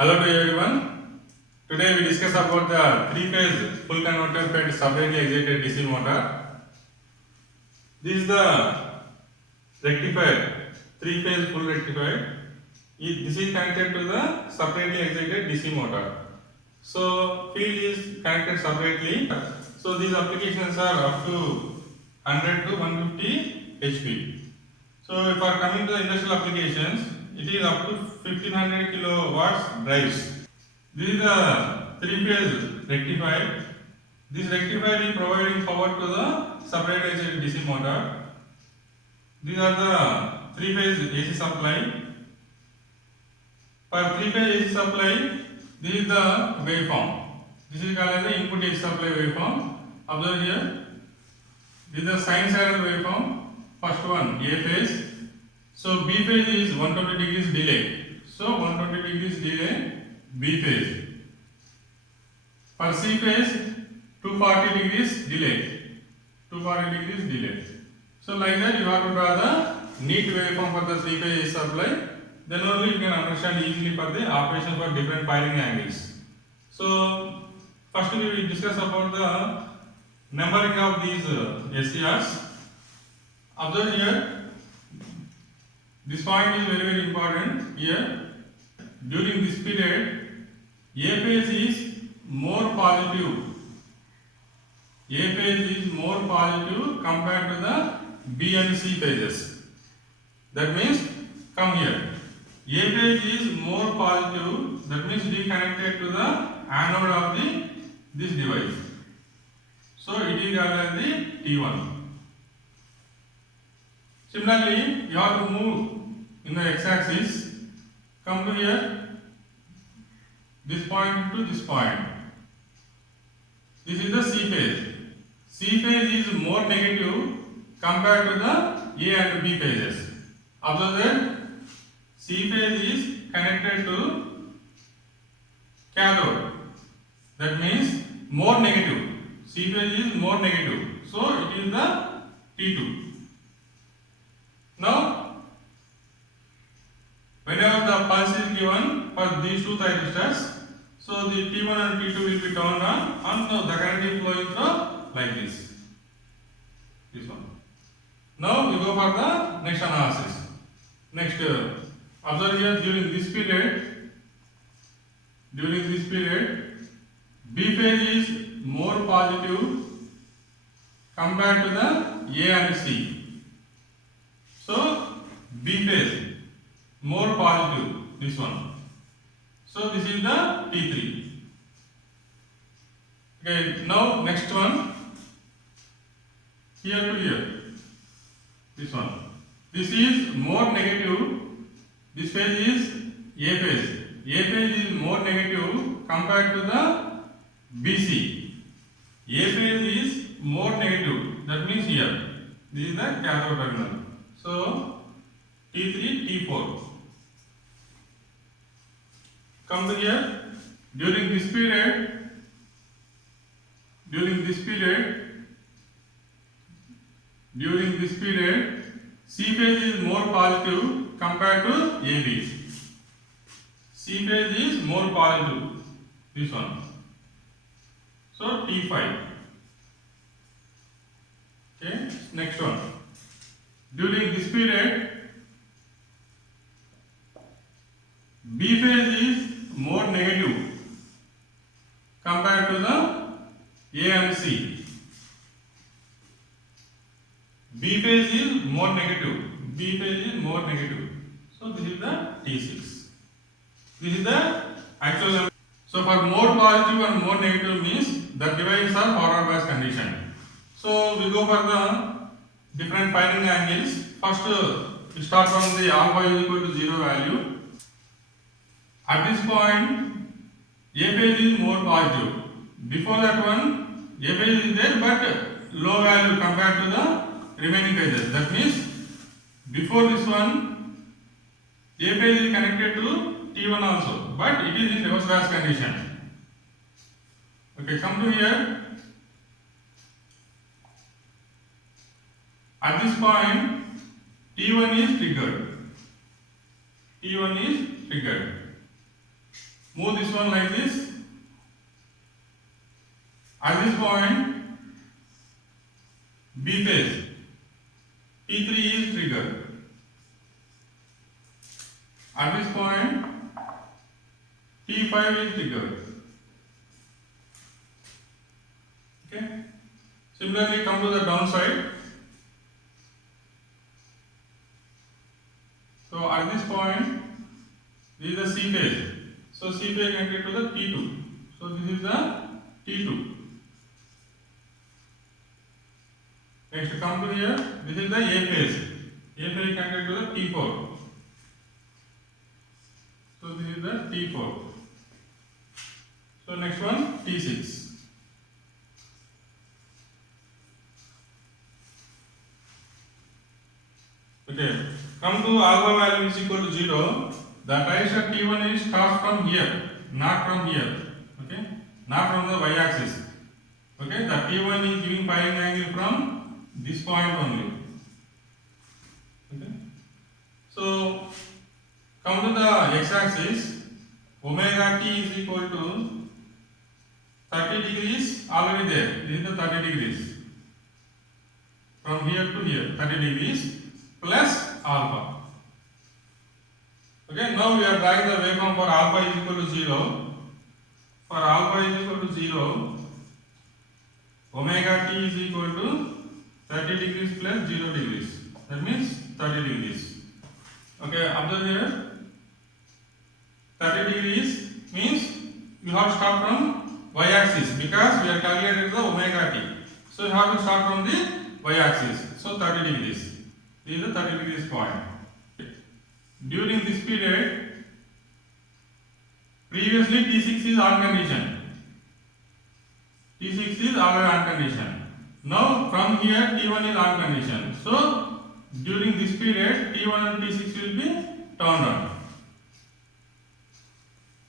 Hello to everyone. Today we discuss about the three-phase full converter fed separately excited DC motor. This is the rectifier, three-phase full rectifier. This is connected to the separately excited DC motor. So field is connected separately. So these applications are up to 100 to 150 HP. So if are coming to the industrial applications, it is up to 1500 kilowatts drives. This is the three-phase rectifier. This rectifier is providing power to the separate DC motor. These are the three-phase AC supply. For three-phase AC supply, this is the waveform. This is called as the input AC supply waveform. Observe here. This is the sinusoidal waveform. First one A phase. So B phase is 120 degrees delay. So 120 degrees delay B phase. For C phase 240 degrees delay. 240 degrees delay. So like that you have to draw the neat waveform for the three phase supply. Then only you can understand easily for the operation for different firing angles. So first we will discuss about the numbering of these SCRs. Observe here. This point is very important here. During this period, A phase is more positive. A phase is more positive compared to the B and C phases. That means, come here. A phase is more positive. That means it is connected to the anode of this device. So it is called as the T1. Similarly, you have to move in the x-axis. Come to here. This point to this point. This is the C phase. C phase is more negative compared to the A and B phases. Observe that C phase is connected to cathode. That means more negative. C phase is more negative. So it is the T2. Now, whenever the pulse is given for these two thyristors, so the T1 and T2 will be turned on and the current is flowing through like this. This one. Now we go for the next analysis. Next, observe here during this period, B phase is more positive compared to the A and C. So B phase more positive, this one. So this is the T3. Okay, now next one, here to here, this one. This is more negative, this phase is A phase. A phase is more negative compared to the BC. A phase is more negative, that means here. This is the cathode terminal. So T3, T4. Come to here. During this period, C phase is more positive compared to AB. C phase is more positive. This one. So T5. Okay. Next one. During this period, B phase is more negative compared to the A and C. B phase is more negative. So this is the T6. This is the actual level. So for more positive and more negative means the devices are forward bias condition. So we go for the different firing angles. First, we start from the alpha is equal to 0 value. At this point, A phase is more positive. Before that one, A phase is there but low value compared to the remaining phases. That means, before this one, A phase is connected to T1 also, but it is in reverse bias condition. Okay, come to here. At this point, T1 is triggered. move this one like this. At this point, B phase, T3 is triggered. At this point, T5 is triggered. Okay. Similarly, come to the downside. So at this point, this is the C phase. So C phase connected to the T2. So this is the T2. Next, come to here. This is the A phase. A phase connected to the T4. So this is the T4. So next one, T6. Okay. Come to alpha value is equal to 0. The transistor T1 is starts from here, not from here. Okay, not from the y-axis. Okay, the T1 is giving firing angle from this point only. Okay, so come to the x-axis. Omega t is equal to 30 degrees already there. This is the 30 degrees. From here to here, 30 degrees plus alpha. Okay, now we are drawing the waveform for alpha is equal to 0. For alpha is equal to 0, omega t is equal to 30 degrees plus 0 degrees. That means 30 degrees. Okay, observe here. 30 degrees means you have to start from y-axis because we are calculating the omega t. So you have to start from the y-axis. So 30 degrees. This is the 30 degrees point. During this period, previously T6 is on condition. T6 is already on condition. Now from here T1 is on condition. So during this period T1 and T6 will be turned on.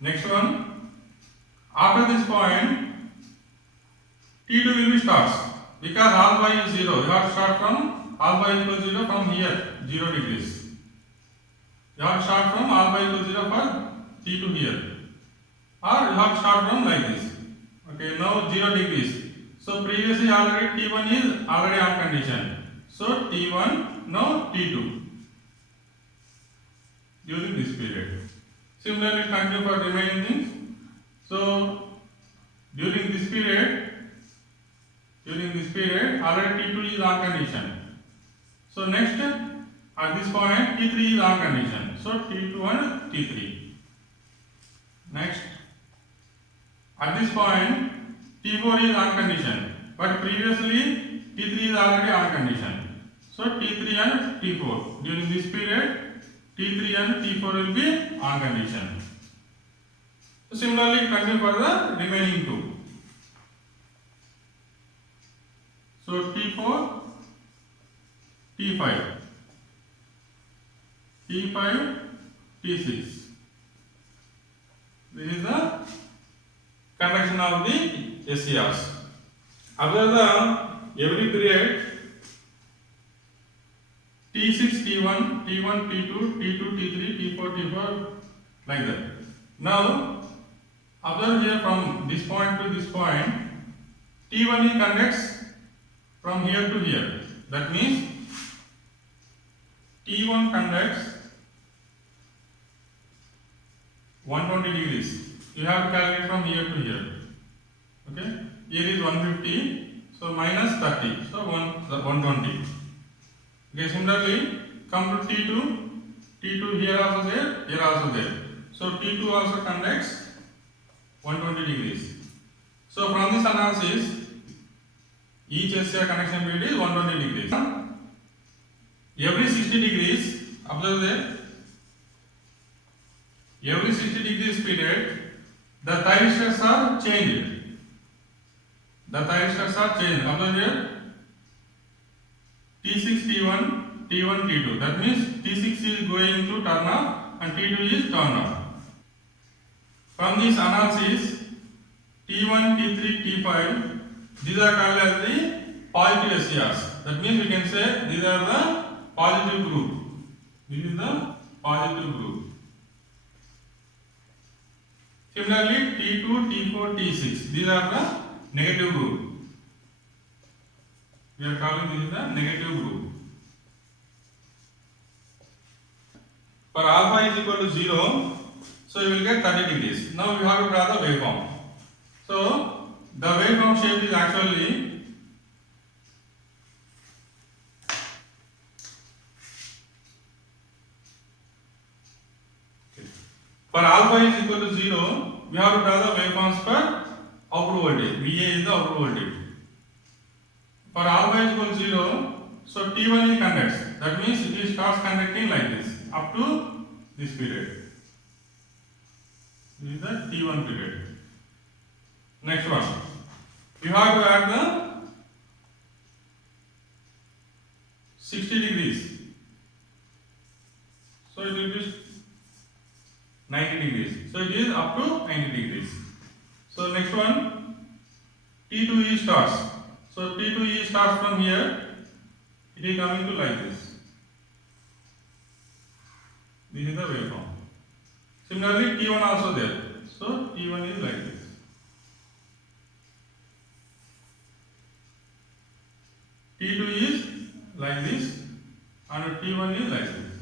Next one, after this point T2 will be starts because alpha is 0. You have to start from alpha equals 0 from here 0 degrees. You have to start from alpha equals 0 for T2 here. Or you have to start from like this. Okay, now 0 degrees. So previously already T1 is already on condition. So T1, now T2 during this period. Similarly continue for remaining things. So during this period already T2 is on condition. So next at this point T3 is on condition. So T2 and T3. Next at this point T4 is on condition, but previously T3 is already on condition. So T3 and T4 during this period T3 and T4 will be on condition. So similarly continue for the remaining two. So T4, T5, T5, T6. This is the conduction of the SCRs. Observe the every period T6, T1, T1, T2, T2, T3, T4, T4 like that. Now observe here from this point to this point T1 is conducts from here to here. That means T1 conducts 120 degrees. You have to calculate from here to here. Okay, here is 150, so minus 30, so 120. Okay, similarly come to T2, T2 here also there, here also there. So T2 also conducts 120 degrees. So from this analysis, each SCR connection period is 120 degrees. Every 60 degrees, observe there, every 60 degrees period, the thyristors are changed. The thyristors are changed. Observe here, T6, T1, T1, T2. That means T6 is going to turn off and T2 is turned off. From this analysis, T1, T3, T5, these are called as the positive SCRs. That means we can say these are the positive group. This is the positive group. Similarly, T2, T4, T6. These are the negative group. We are calling this the negative group. For alpha is equal to 0, so you will get 30 degrees. Now you have to draw the waveform. So the waveform shape is actually for alpha is equal to 0, we have to draw the waveforms for output voltage. VA is the output voltage. For alpha is equal to 0, so T1 is conducts. That means it starts conducting like this up to this period. This is the T1 period. Next one, you have to add the 60 degrees. So it will be 90 degrees. So it is up to 90 degrees. So next one, T2E starts. So T2E starts from here. It is coming to like this. This is the waveform. Similarly, T1 also there. So T1 is like this. T2 is like this and T1 is like this.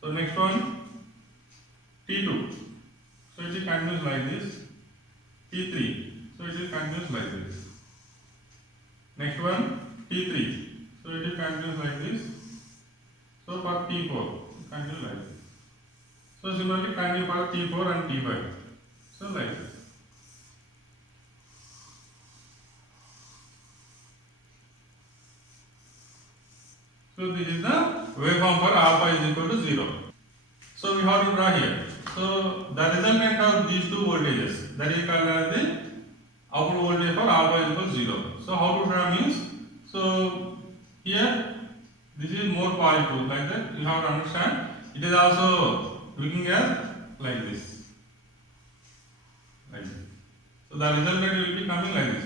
So next one, T2. So it is continuous like this. T3. So it is continuous like this. Next one, T3. So it is continuous like this. So for T4, continuous like this. So similarly, continue for T4 and T5. So like this. So this is the waveform for alpha is equal to 0. So we have to draw here. So the resultant of these two voltages, that is called as the output voltage for alpha is equal to 0. So how to draw means, so here this is more positive like that. You have to understand. It is also looking at like this. Like this. So the resultant will be coming like this.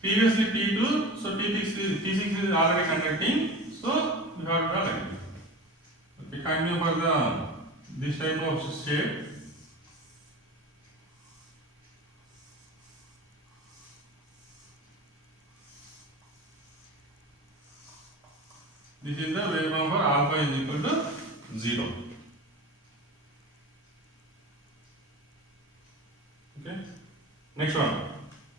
Previously T2, so T6 is already conducting. So you have to draw like this. Okay, continue for the this type of shape. This is the waveform for alpha is equal to 0. Okay. Next one.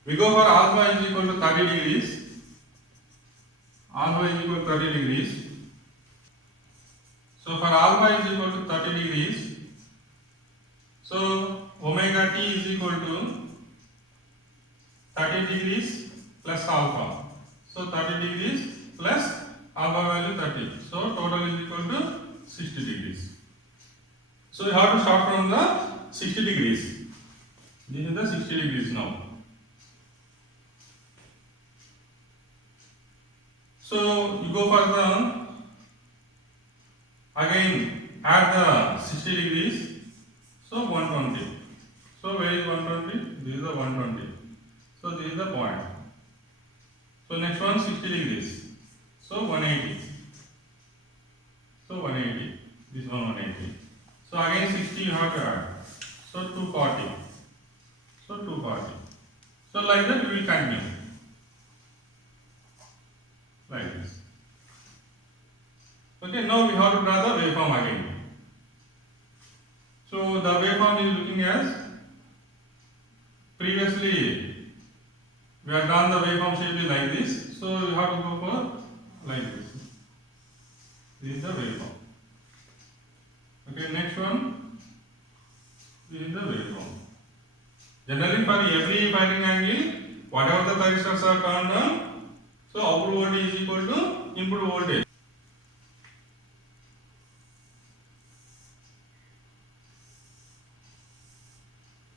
We go for alpha is equal to 30 degrees. Alpha is equal to 30 degrees. So for alpha is equal to 30 degrees. So omega t is equal to 30 degrees plus alpha. So 30 degrees plus alpha value 30. So total is equal to 60 degrees. So you have to start from the 60 degrees. This is the 60 degrees now. So you go for the again add the 60 degrees. So 120. So where is 120? This is the 120. So this is the point. So next one 60 degrees. So 180. So 180. This one 180. So again 60 you have to add. So 240. So 240. So like that we will continue. Like this. Okay, now we have to draw the waveform again. So the waveform is looking as previously we have drawn the waveform shape like this. So you have to go for like this. This is the waveform. Okay, next one. This is the waveform. Generally for every firing angle, whatever the thyristors are turned on, so output voltage is equal to input voltage.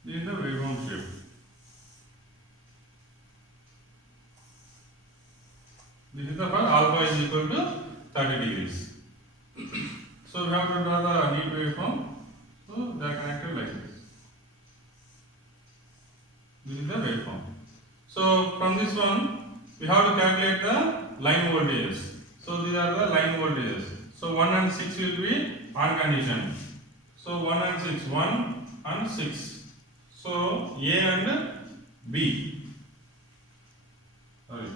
This is the waveform shape. This is the for alpha is equal to 30 degrees. So we have to draw the neat waveform. So they are connected like this. This is the waveform. So from this one, we have to calculate the line voltages. So these are the line voltages. So 1 and 6 will be on condition. So 1 and 6, 1 and 6. So A and B. Sorry.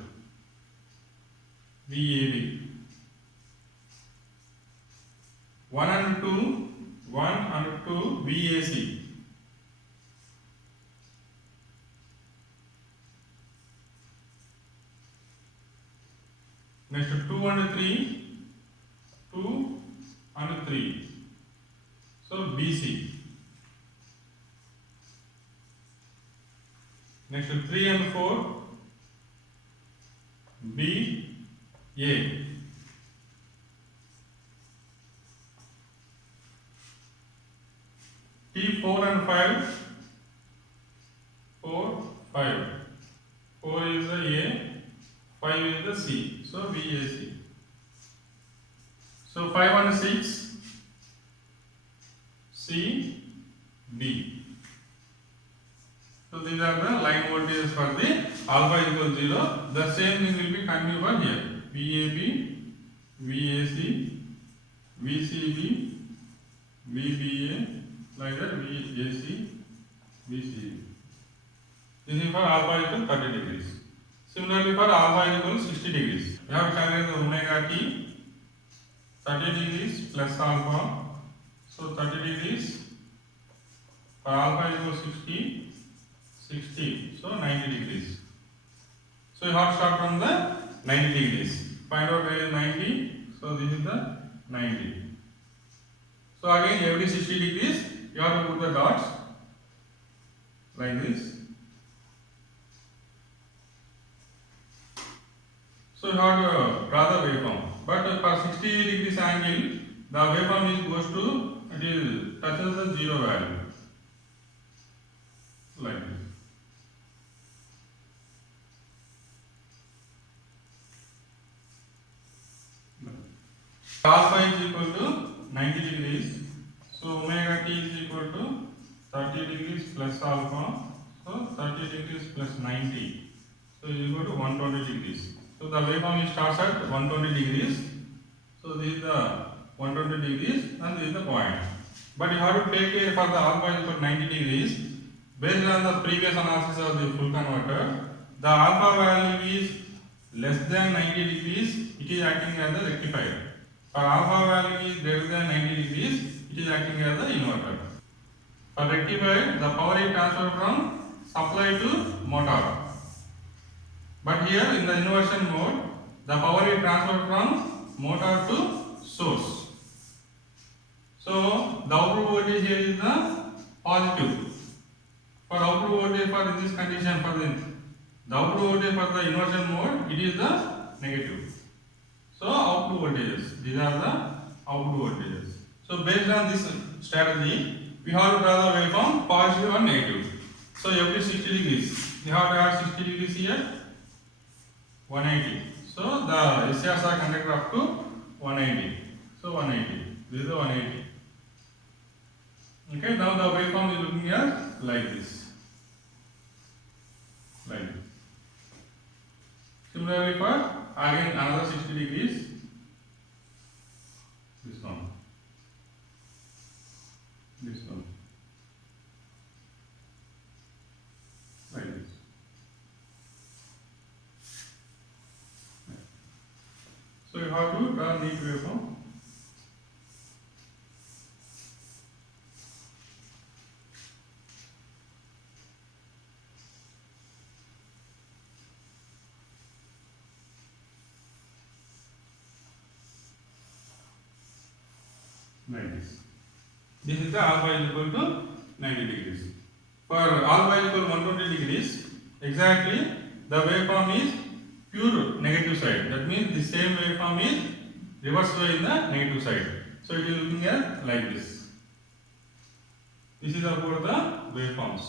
VAB. 1 and 2, 1 and 2 VAC. Next 2 and 3, 2 and 3. So BC. Next 3 and 4, BA. T4 and 5, 4, 5. 4 is the A, 5 is the C. So VAC. So 5 and 6, C, B. So these are the line voltages for the alpha equals 0. The same thing will be continued for here. VAB, VAC, VCB, VBA, like that, VAC, VCB. This is for alpha equal 30 degrees. Similarly for alpha equal 60 degrees. We have to calculate the omega t 30 degrees plus alpha. So 30 degrees for alpha equals 60, 60. So 90 degrees. So you have to start from the 90 degrees. Find out where is 90. So this is the 90. So again every 60 degrees you have to put the dots like this. So you have to draw the waveform. But for 60 degrees angle, the waveform is goes to, it is touches the zero value. Like this. Alpha is equal to 90 degrees. So omega t is equal to 30 degrees plus alpha. So 30 degrees plus 90. So it is equal to 120 degrees. So the waveform starts at 120 degrees. So this is the 120 degrees and this is the point. But you have to take care for the alpha is equal to 90 degrees. Based on the previous analysis of the full converter, the alpha value is less than 90 degrees, it is acting as the rectifier. For alpha value is greater than 90 degrees, it is acting as the inverter. For rectifier, the power is transferred from supply to motor. But here in the inversion mode, the power is transferred from motor to source. So the output voltage here is the positive. For output voltage for this condition, for the output voltage for the inversion mode, it is the negative. So output voltages, these are the output voltages. So based on this strategy, we have to draw the waveform positive and negative. So every 60 degrees, we have to add 60 degrees here, 180. So the SCRs are connected up to 180. So 180. This is the 180. Okay, now the waveform is looking at like this. Like this. Similarly for again another 60 degrees. This one. This one. Like this. So you have to draw neat waveform. Like this. This is the alpha is equal to 90 degrees. For alpha is equal to 120 degrees, exactly the waveform is pure negative side. That means the same waveform is reversed by in the negative side. So it is looking at like this. This is about the waveforms.